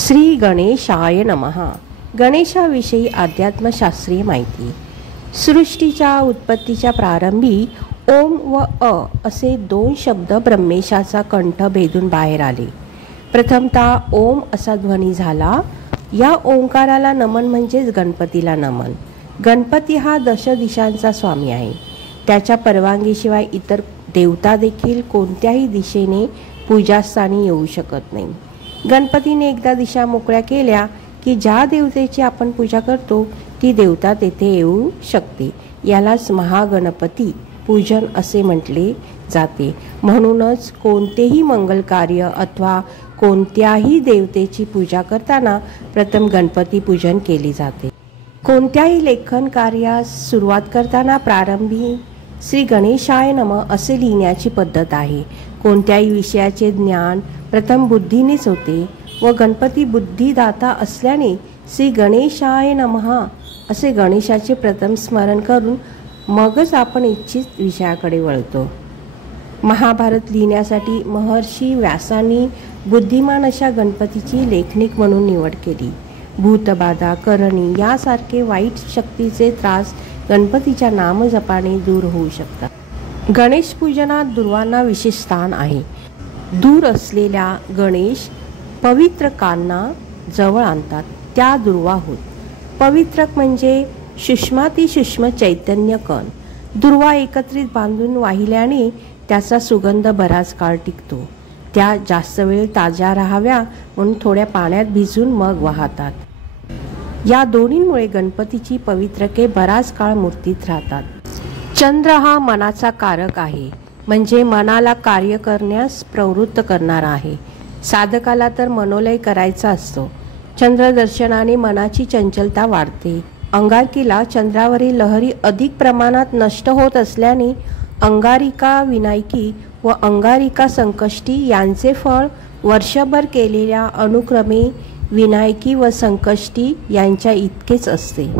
श्री गणेशाय नमः. गणेशाविषयी अध्यात्मशास्त्रीय माहिती. सृष्टीच्या उत्पत्तीच्या प्रारंभी ओम व अ असे दोन शब्द ब्रह्मेशाचा कंठ भेदून बाहेर आले. प्रथमतः ओम असा ध्वनी झाला. या ओंकाराला नमन म्हणजेच गणपतीला नमन. गणपती हा दशदिशांचा स्वामी आहे. त्याच्या परवानगीशिवाय इतर देवता देखील कोणत्याही दिशेने पूजास्थानी येऊ शकत नाही. गणपतीने एकदा दिशा मोकळ्या केल्या की ज्या देवतेची आपण पूजा करतो ती देवता तेथे येऊ शकते. यालाच महागणपती पूजन असे म्हटले जाते. म्हणूनच कोणतेही मंगल कार्य अथवा कोणत्याही देवतेची पूजा करताना प्रथम गणपती पूजन केले जाते. कोणत्याही लेखन कार्यास सुरुवात करताना प्रारंभी श्री गणेशाय नमः असे लिहिण्याची पद्धत आहे. कोणत्याही विषयाचे ज्ञान प्रथम बुद्धीनेच होते व गणपती बुद्धिदाता असल्याने श्री गणेशाय नमः असे गणेशाचे प्रथम स्मरण करून मगच आपण इच्छित विषयाकडे वळतो. महाभारत लिहिण्यासाठी महर्षी व्यासांनी बुद्धिमान अशा गणपतीची लेखनिक म्हणून निवड केली. भूतबाधा करणी यासारखे वाईट शक्तीचे त्रास गणपतीच्या नामजपाने दूर होऊ शकतात. गणेश पूजनात दुर्वांना विशेष स्थान आहे. दूर असलेल्या गणेश पवित्रकांना जवळ आणतात त्या दुर्वा होत. पवित्रक म्हणजे सूक्ष्मातिसूक्ष्म चैतन्य कण. दुर्वा एकत्रित बांधून वाहिल्याने त्याचा सुगंध बराच काळ टिकतो. त्या जास्त वेळ ताज्या राहाव्या म्हणून थोड्या पाण्यात भिजून मग वाहतात. या दोन्हींमुळे गणपतीची पवित्रके बराच काळ मूर्तीत राहतात. चंद्र हा मनाचा कारक आहे, म्हणजे मनाला कार्य करण्यास प्रवृत्त करणारा आहे. साधकाला तर मनोलय करायचा असतो. चंद्र दर्शनाने मनाची चंचलता वाढते. अंगारकीला चंद्रावरील लहरी अधिक प्रमाणात नष्ट होत असल्याने अंगारिका विनायकी व अंगारिका संकष्टी यांचे फळ वर्षभर केलेल्या अनुक्रमे विनायकी व संकष्टी यांच्या इतकेच असते.